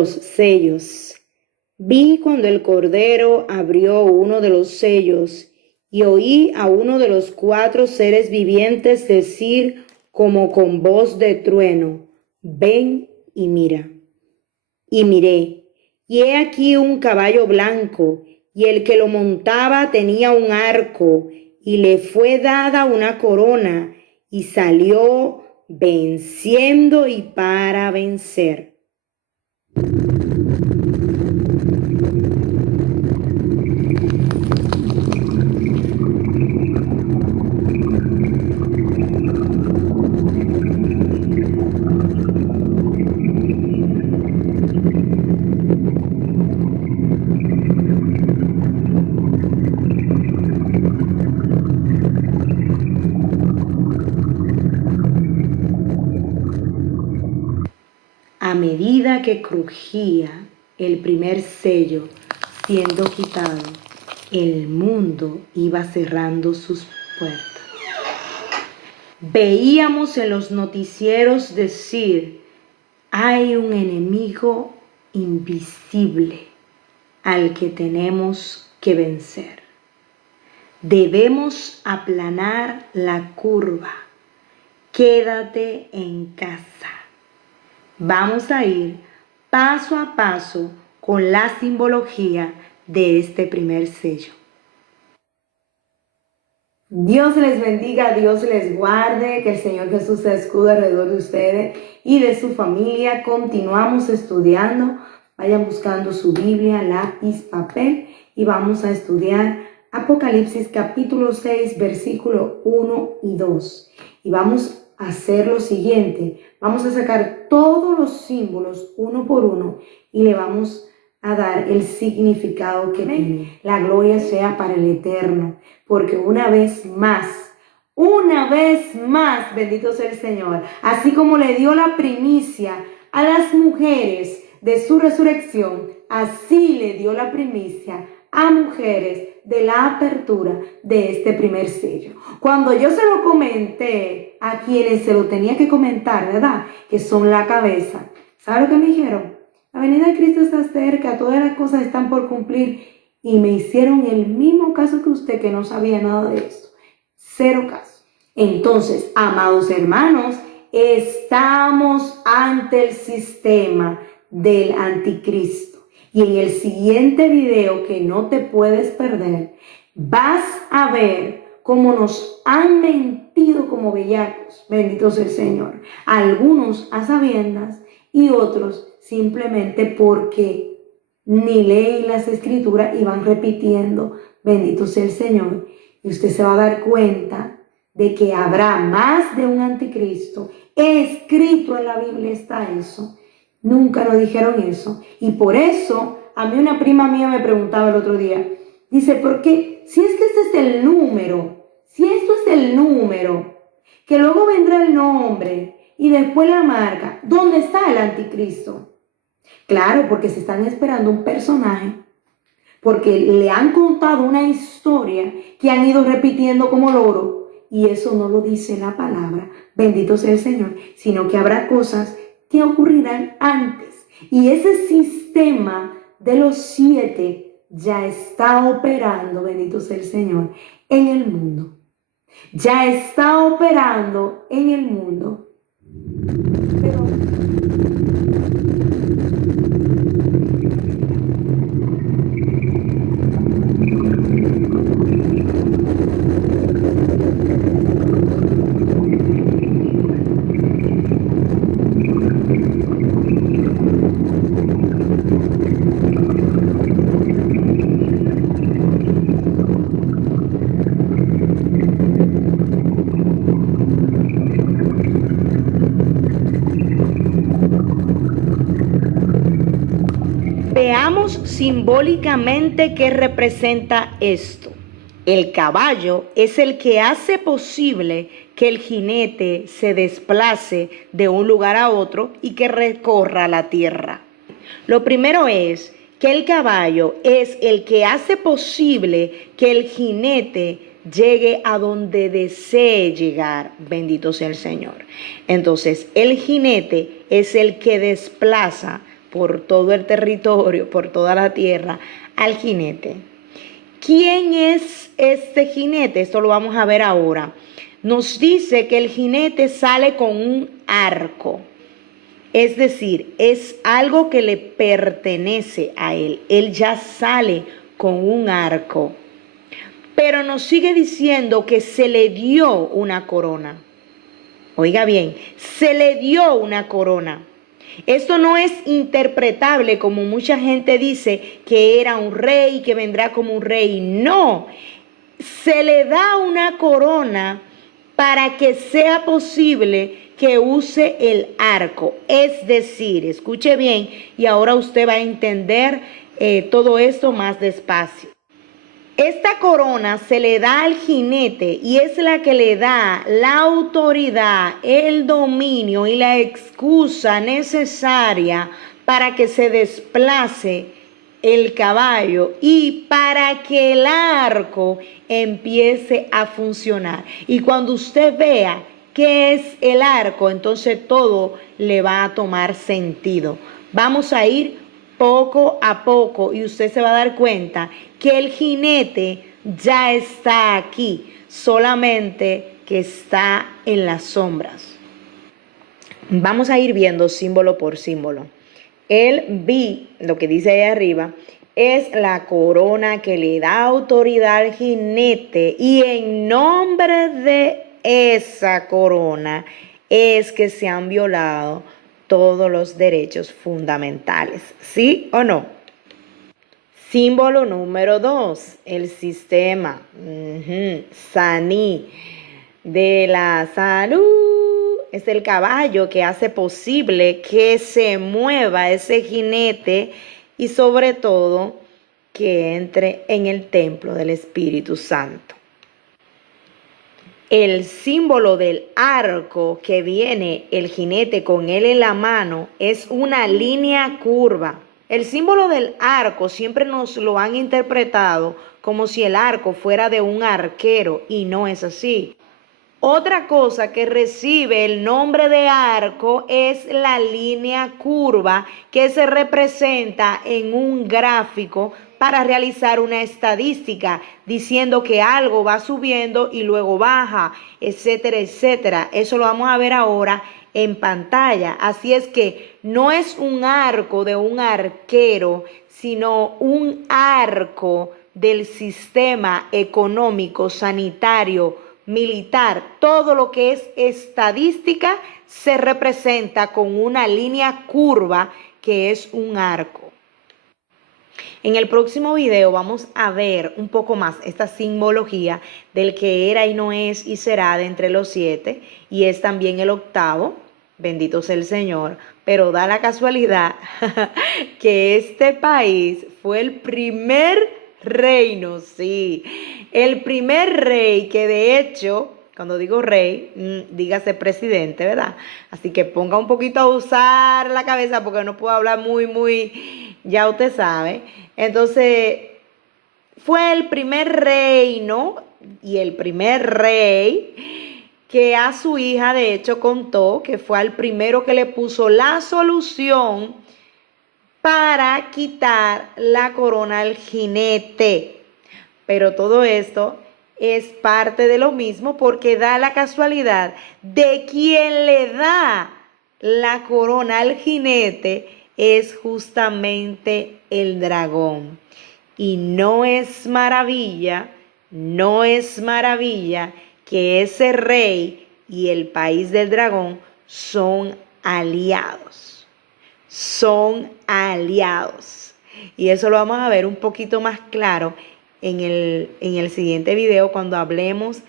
Los sellos. Vi cuando el Cordero abrió uno de los sellos y oí a uno de los 4 seres vivientes decir como con voz de trueno: ven y mira. Y miré, y he aquí un caballo blanco, y el que lo montaba tenía un arco, y le fue dada una corona, y salió venciendo y para vencer. A medida que crujía el primer sello siendo quitado, el mundo iba cerrando sus puertas. Veíamos en los noticieros decir: hay un enemigo invisible al que tenemos que vencer. Debemos aplanar la curva. Quédate en casa. Vamos a ir paso a paso con la simbología de este primer sello. Dios les bendiga, Dios les guarde, que el Señor Jesús se escude alrededor de ustedes y de su familia. Continuamos estudiando. Vayan buscando su Biblia, lápiz, papel y vamos a estudiar Apocalipsis capítulo 6, versículo 1 y 2. Y vamos a hacer lo siguiente. Vamos a sacar todos los símbolos uno por uno y le vamos a dar el significado que tiene. La gloria sea para el Eterno, porque una vez más, bendito sea el Señor, así como le dio la primicia a las mujeres de su resurrección, así le dio la primicia a mujeres de la apertura de este primer sello. Cuando yo se lo comenté a quienes se lo tenía que comentar, ¿verdad? Que son la cabeza. ¿Sabe lo que me dijeron? La venida de Cristo está cerca, todas las cosas están por cumplir. Y me hicieron el mismo caso que usted, que no sabía nada de esto. 0 caso. Entonces, amados hermanos, estamos ante el sistema del anticristo. Y en el siguiente video, que no te puedes perder, vas a ver cómo nos han mentido como bellacos, bendito sea el Señor. Algunos a sabiendas y otros simplemente porque ni leen las escrituras y van repitiendo, bendito sea el Señor. Y usted se va a dar cuenta de que habrá más de un anticristo. Escrito en la Biblia está eso. Nunca nos dijeron eso. Y por eso, a mí una prima mía me preguntaba el otro día, dice, ¿por qué? Si es que este es el número, si esto es el número, que luego vendrá el nombre y después la marca, ¿dónde está el anticristo? Claro, porque se están esperando un personaje, porque le han contado una historia que han ido repitiendo como loro, y eso no lo dice la palabra, bendito sea el Señor, sino que habrá cosas que ocurrirán antes. Y ese sistema de los 7 ya está operando, bendito sea el Señor, en el mundo. Ya está operando en el mundo. Pero veamos simbólicamente qué representa esto. El caballo es el que hace posible que el jinete se desplace de un lugar a otro y que recorra la tierra. Lo primero es que el caballo es el que hace posible que el jinete llegue a donde desee llegar, bendito sea el Señor. Entonces, el jinete es el que desplaza por todo el territorio, por toda la tierra, al jinete. ¿Quién es este jinete? Esto lo vamos a ver ahora. Nos dice que el jinete sale con un arco. Es decir, es algo que le pertenece a él. Él ya sale con un arco. Pero nos sigue diciendo que se le dio una corona. Oiga bien, se le dio una corona. Esto no es interpretable como mucha gente dice que era un rey, que vendrá como un rey. No, se le da una corona para que sea posible que use el arco. Es decir, escuche bien y ahora usted va a entender todo esto más despacio. Esta corona se le da al jinete y es la que le da la autoridad, el dominio y la excusa necesaria para que se desplace el caballo y para que el arco empiece a funcionar. Y cuando usted vea qué es el arco, entonces todo le va a tomar sentido. Vamos a ir poco a poco y usted se va a dar cuenta que el jinete ya está aquí, solamente que está en las sombras. Vamos a ir viendo símbolo por símbolo. El B, lo que dice ahí arriba, es la corona que le da autoridad al jinete y en nombre de esa corona es que se han violado todos los derechos fundamentales. ¿Sí o no? Símbolo número 2, el sistema Saní de la salud. Es el caballo que hace posible que se mueva ese jinete y sobre todo que entre en el templo del Espíritu Santo. El símbolo del arco que viene el jinete con él en la mano es una línea curva. El símbolo del arco siempre nos lo han interpretado como si el arco fuera de un arquero y no es así. Otra cosa que recibe el nombre de arco es la línea curva que se representa en un gráfico para realizar una estadística diciendo que algo va subiendo y luego baja, etcétera, etcétera. Eso lo vamos a ver ahora en pantalla. Así es que no es un arco de un arquero, sino un arco del sistema económico, sanitario, militar. Todo lo que es estadística se representa con una línea curva que es un arco. En el próximo video vamos a ver un poco más esta simbología del que era y no es y será de entre los 7 y es también el octavo, bendito sea el Señor, pero da la casualidad que este país fue el primer reino, sí, el primer rey que de hecho, cuando digo rey, dígase presidente, ¿verdad? Así que ponga un poquito a usar la cabeza porque no puedo hablar muy, ya usted sabe. Entonces, fue el primer reino y el primer rey que a su hija de hecho contó que fue al primero que le puso la solución para quitar la corona al jinete. Pero todo esto es parte de lo mismo porque da la casualidad de quien le da la corona al jinete es justamente el dragón. Y no es maravilla que ese rey y el país del dragón son aliados. Son aliados. Y eso lo vamos a ver un poquito más claro en el siguiente video cuando hablemos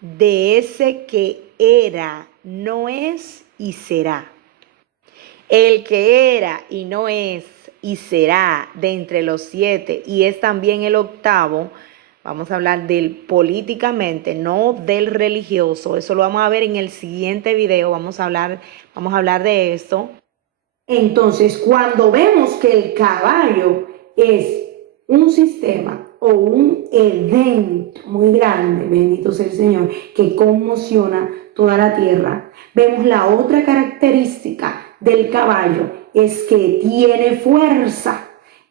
de ese que era, no es y será. El que era y no es y será de entre los 7 y es también el octavo. Vamos a hablar del políticamente, no del religioso. Eso lo vamos a ver en el siguiente video. Vamos a hablar de esto. Entonces, cuando vemos que el caballo es un sistema o un evento muy grande, bendito sea el Señor, que conmociona toda la tierra, vemos la otra característica del caballo es que tiene fuerza.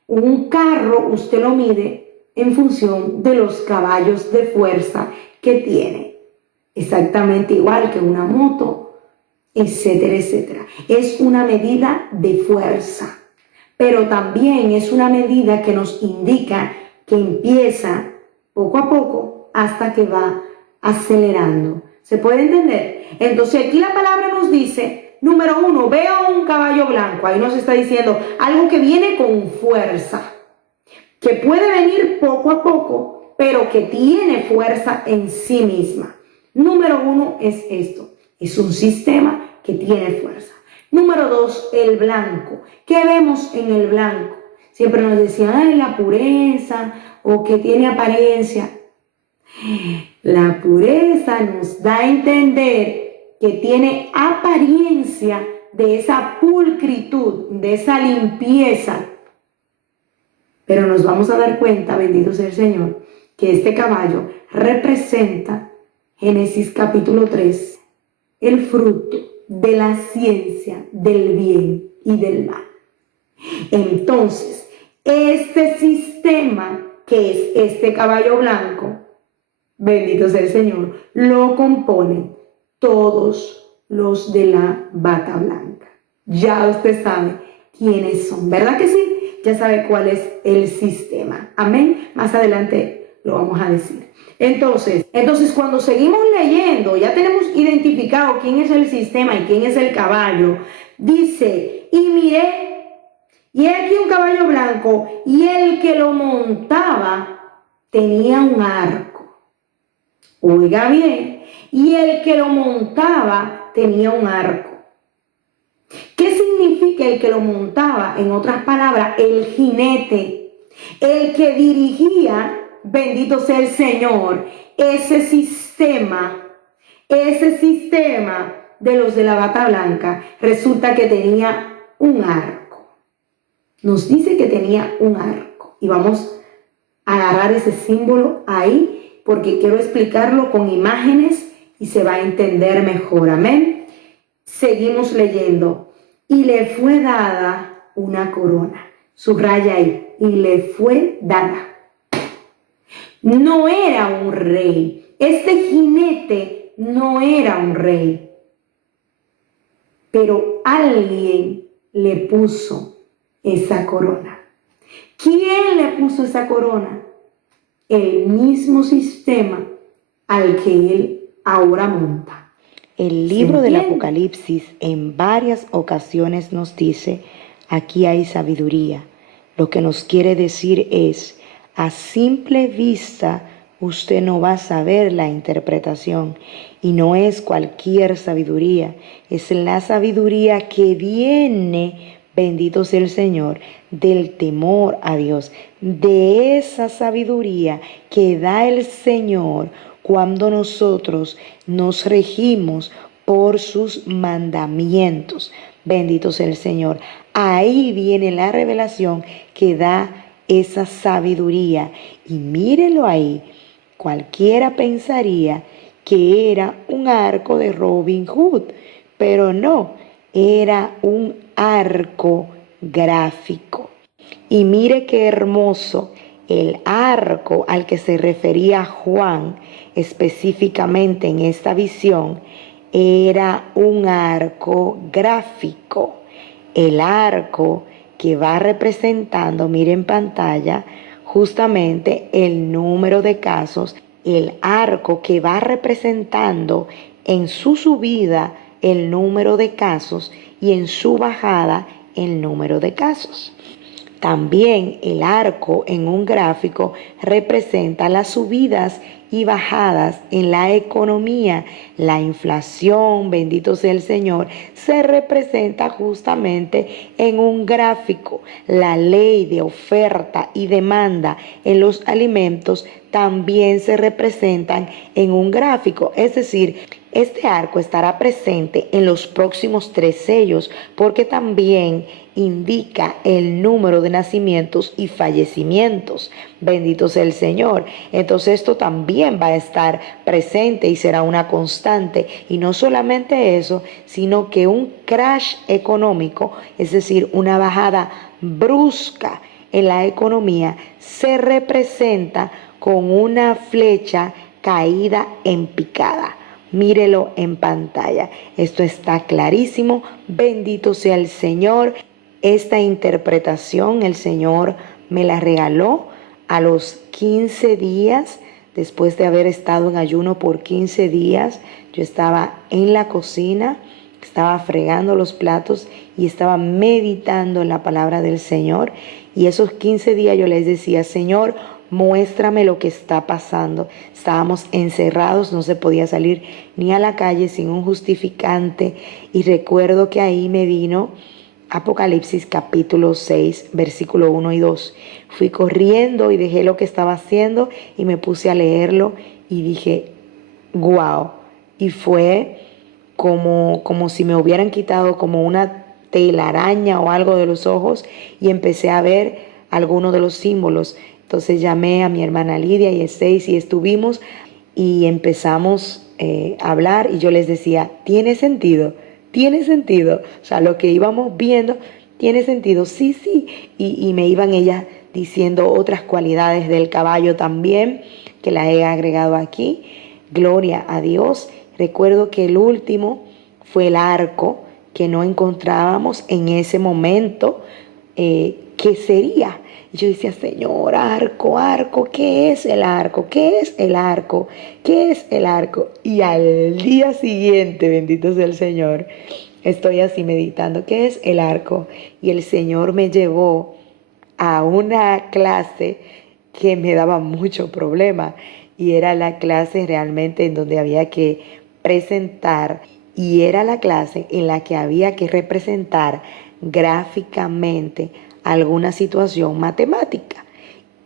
Un carro usted lo mide en función de los caballos de fuerza que tiene. Exactamente igual que una moto, etcétera, etcétera. Es una medida de fuerza, pero también es una medida que nos indica que empieza poco a poco hasta que va acelerando. ¿Se puede entender? Entonces aquí la palabra nos dice, número 1, veo un caballo blanco. Ahí nos está diciendo algo que viene con fuerza, que puede venir poco a poco, pero que tiene fuerza en sí misma. Número 1 es esto, es un sistema que tiene fuerza. Número 2, el blanco. ¿Qué vemos en el blanco? Siempre nos decían, ay, la pureza o que tiene apariencia. La pureza nos da a entender que tiene apariencia de esa pulcritud, de esa limpieza. Pero nos vamos a dar cuenta, bendito sea el Señor, que este caballo representa, Génesis capítulo 3, el fruto de la ciencia del bien y del mal. Entonces, este sistema que es este caballo blanco, bendito sea el Señor, lo componen todos los de la bata blanca. Ya usted sabe quiénes son, ¿verdad que sí? Ya sabe cuál es el sistema. Amén. Más adelante lo vamos a decir. Entonces cuando seguimos leyendo, ya tenemos identificado quién es el sistema y quién es el caballo. Dice, y miré, y he aquí un caballo blanco, y el que lo montaba tenía un arco. Oiga bien, y el que lo montaba tenía un arco. ¿Qué significa el que lo montaba? En otras palabras, el jinete, el que dirigía, bendito sea el Señor, ese sistema de los de la bata blanca, resulta que tenía un arco. Nos dice que tenía un arco. Y vamos a agarrar ese símbolo ahí, porque quiero explicarlo con imágenes y se va a entender mejor. Amén. Seguimos leyendo. Y le fue dada una corona. Subraya ahí. Y le fue dada. No era un rey. Este jinete no era un rey. Pero alguien le puso esa corona. ¿Quién le puso esa corona? El mismo sistema al que él ahora monta. El libro del Apocalipsis en varias ocasiones nos dice, aquí hay sabiduría. Lo que nos quiere decir es, a simple vista usted no va a saber la interpretación, y no es cualquier sabiduría, es la sabiduría que viene, bendito sea el Señor, del temor a Dios, de esa sabiduría que da el Señor cuando nosotros nos regimos por sus mandamientos. Bendito sea el Señor. Ahí viene la revelación que da esa sabiduría. Y mírenlo ahí. Cualquiera pensaría que era un arco de Robin Hood, pero no, era un arco gráfico. Y mire qué hermoso, el arco al que se refería Juan específicamente en esta visión era un arco gráfico. El arco que va representando, miren en pantalla, justamente el número de casos, el arco que va representando en su subida el número de casos y en su bajada el número de casos. También el arco en un gráfico representa las subidas y bajadas en la economía. La inflación, bendito sea el Señor, se representa justamente en un gráfico. La ley de oferta y demanda en los alimentos también se representan en un gráfico. Es decir, Este arco estará presente en los próximos 3 sellos porque también indica el número de nacimientos y fallecimientos. Bendito sea el Señor. Entonces esto también va a estar presente y será una constante. Y no solamente eso, sino que un crash económico, es decir, una bajada brusca en la economía, se representa con una flecha caída en picada. Mírelo en pantalla. Esto está clarísimo. Bendito sea el Señor. Esta interpretación el Señor me la regaló a los 15 días. Después de haber estado en ayuno por 15 días, yo estaba en la cocina, estaba fregando los platos y estaba meditando en la palabra del Señor. Y esos 15 días yo les decía, Señor, muéstrame lo que está pasando. Estábamos encerrados, no se podía salir ni a la calle sin un justificante. Y recuerdo que ahí me vino Apocalipsis capítulo 6, versículo 1 y 2. Fui corriendo y dejé lo que estaba haciendo y me puse a leerlo y dije, wow. Y fue como si me hubieran quitado como una telaraña o algo de los ojos y empecé a ver algunos de los símbolos. Entonces llamé a mi hermana Lidia y Stacy y estuvimos y empezamos a hablar y yo les decía, ¿tiene sentido? ¿Tiene sentido? O sea, lo que íbamos viendo, ¿tiene sentido? Sí, sí. Y me iban ellas diciendo otras cualidades del caballo también, que la he agregado aquí. Gloria a Dios. Recuerdo que el último fue el arco que no encontrábamos en ese momento. ¿Qué sería? Y yo decía, Señor, arco, ¿qué es el arco? ¿Qué es el arco? ¿Qué es el arco? Y al día siguiente, bendito sea el Señor, estoy así meditando, ¿qué es el arco? Y el Señor me llevó a una clase que me daba mucho problema y era la clase realmente en donde había que presentar y era la clase en la que había que representar gráficamente alguna situación matemática.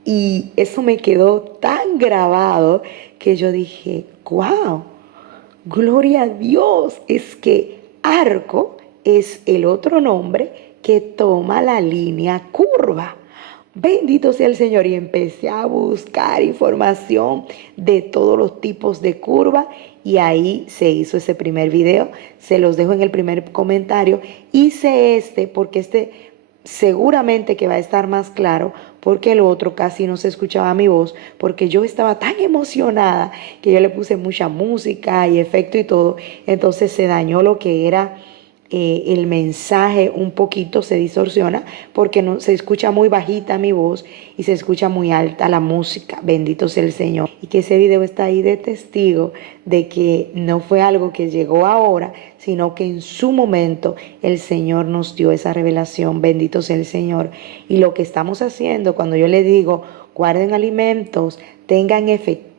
Y eso me quedó tan grabado que yo dije, wow, gloria a Dios, es que arco es el otro nombre que toma la línea curva. Bendito sea el Señor. Y empecé a buscar información de todos los tipos de curva y ahí se hizo ese primer video. Se los dejo en el primer comentario. Hice este porque este seguramente que va a estar más claro porque el otro casi no se escuchaba mi voz porque yo estaba tan emocionada que yo le puse mucha música y efecto y todo. Entonces se dañó lo que era el mensaje un poquito, se distorsiona porque no, se escucha muy bajita mi voz y se escucha muy alta la música. Bendito sea el Señor. Y que ese video está ahí de testigo de que no fue algo que llegó ahora, sino que en su momento el Señor nos dio esa revelación. Bendito sea el Señor. Y lo que estamos haciendo cuando yo le digo, guarden alimentos, tengan efectivo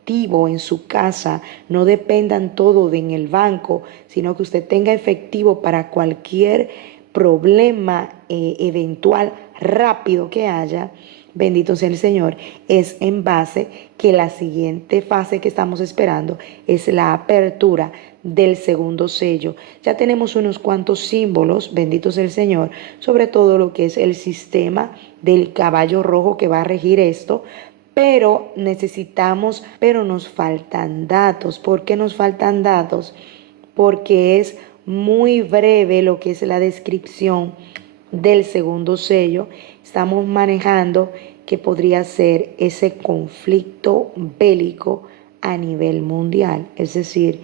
en su casa, no dependan todo en el banco, sino que usted tenga efectivo para cualquier problema eventual rápido que haya. Bendito sea el Señor. Es en base que la siguiente fase que estamos esperando es la apertura del segundo sello. Ya tenemos unos cuantos símbolos, bendito sea el Señor, sobre todo lo que es el sistema del caballo rojo que va a regir esto. Pero nos faltan datos. ¿Por qué nos faltan datos? Porque es muy breve lo que es la descripción del segundo sello. Estamos manejando que podría ser ese conflicto bélico a nivel mundial. Es decir,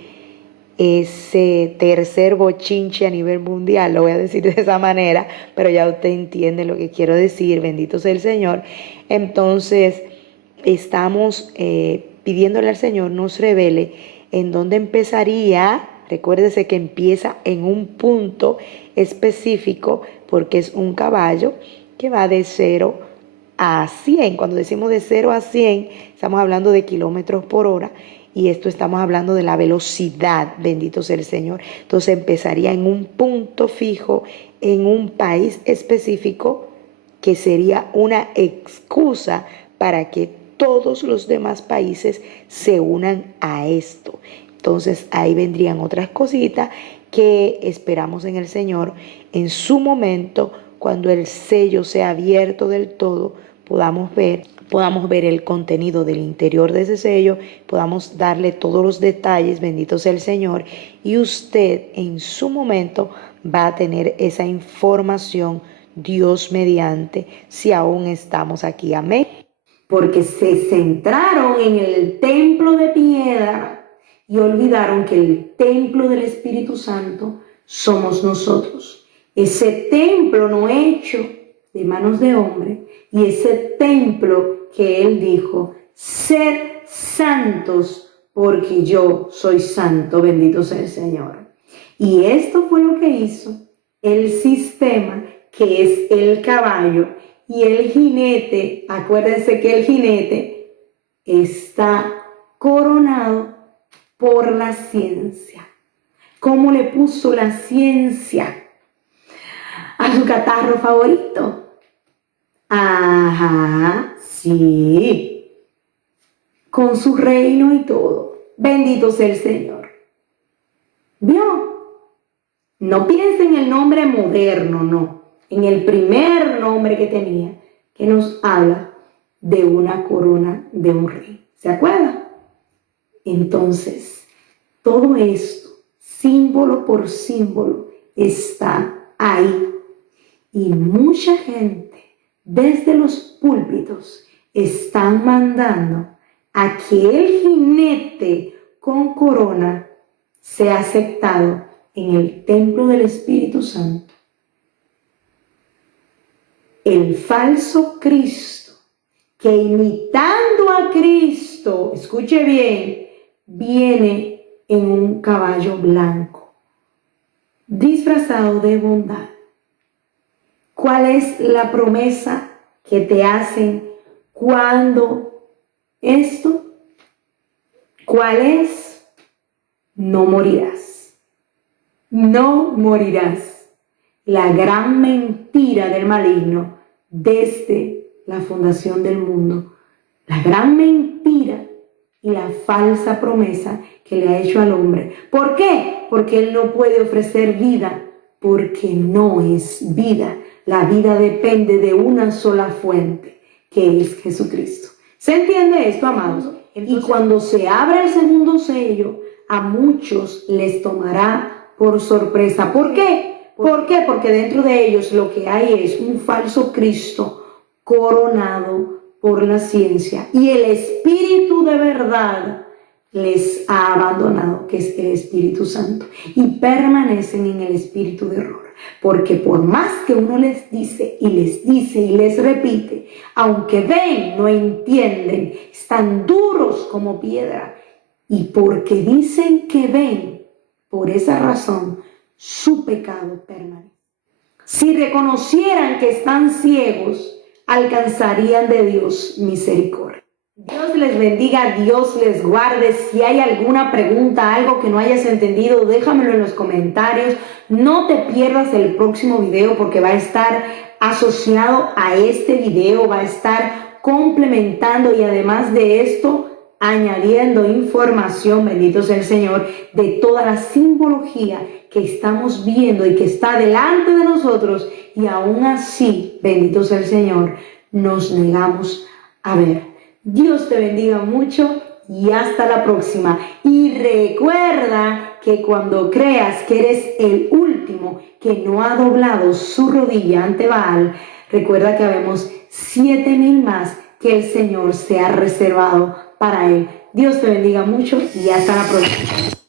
ese tercer bochinche a nivel mundial, lo voy a decir de esa manera, pero ya usted entiende lo que quiero decir. Bendito sea el Señor. Entonces, estamos pidiéndole al Señor nos revele en dónde empezaría. Recuérdese que empieza en un punto específico porque es un caballo que va de 0 a 100. Cuando decimos de 0 a 100, estamos hablando de kilómetros por hora y esto estamos hablando de la velocidad. Bendito sea el Señor. Entonces empezaría en un punto fijo, en un país específico, que sería una excusa para que todos los demás países se unan a esto. Entonces ahí vendrían otras cositas que esperamos en el Señor en su momento, cuando el sello sea abierto del todo, podamos ver el contenido del interior de ese sello, podamos darle todos los detalles, bendito sea el Señor, y usted en su momento va a tener esa información, Dios mediante, si aún estamos aquí. Amén. Porque se centraron en el templo de piedra y olvidaron que el templo del Espíritu Santo somos nosotros. Ese templo no hecho de manos de hombre, y ese templo que Él dijo, sed santos porque yo soy santo, bendito sea el Señor. Y esto fue lo que hizo el sistema, que es el caballo, y el jinete. Acuérdense que el jinete está coronado por la ciencia. ¿Cómo le puso la ciencia a su catarro favorito? Ajá, sí. Con su reino y todo. Bendito sea el Señor. ¿Vio? No piense en el nombre moderno, no. En el primer nombre que tenía, que nos habla de una corona de un rey. ¿Se acuerda? Entonces, todo esto, símbolo por símbolo, está ahí. Y mucha gente, desde los púlpitos, están mandando a que el jinete con corona sea aceptado en el templo del Espíritu Santo. El falso Cristo, que imitando a Cristo, escuche bien, viene en un caballo blanco, disfrazado de bondad. ¿Cuál es la promesa que te hacen cuando esto? ¿Cuál es? No morirás. No morirás. La gran mentira del maligno desde la fundación del mundo. La gran mentira y la falsa promesa que le ha hecho al hombre. ¿Por qué? Porque él no puede ofrecer vida, porque no es vida. La vida depende de una sola fuente, que es Jesucristo. ¿Se entiende esto, amados? Y cuando se abre el segundo sello, a muchos les tomará por sorpresa. ¿Por qué? ¿Por qué? Porque dentro de ellos lo que hay es un falso Cristo coronado por la ciencia, y el Espíritu de verdad les ha abandonado, que es el Espíritu Santo, y permanecen en el espíritu de error. Porque por más que uno les dice y les dice y les repite, aunque ven, no entienden, están duros como piedra. Y porque dicen que ven, por esa razón, su pecado permanece. Si reconocieran que están ciegos, alcanzarían de Dios misericordia. Dios les bendiga, Dios les guarde. Si hay alguna pregunta, algo que no hayas entendido, déjamelo en los comentarios. No te pierdas el próximo video, porque va a estar asociado a este video, va a estar complementando y además de esto, añadiendo información, bendito sea el Señor, de toda la simbología que estamos viendo y que está delante de nosotros, y aún así, bendito sea el Señor, nos negamos a ver. Dios te bendiga mucho y hasta la próxima. Y recuerda que cuando creas que eres el último que no ha doblado su rodilla ante Baal, recuerda que habemos 7,000 más que el Señor se ha reservado para él. Dios te bendiga mucho y hasta la próxima.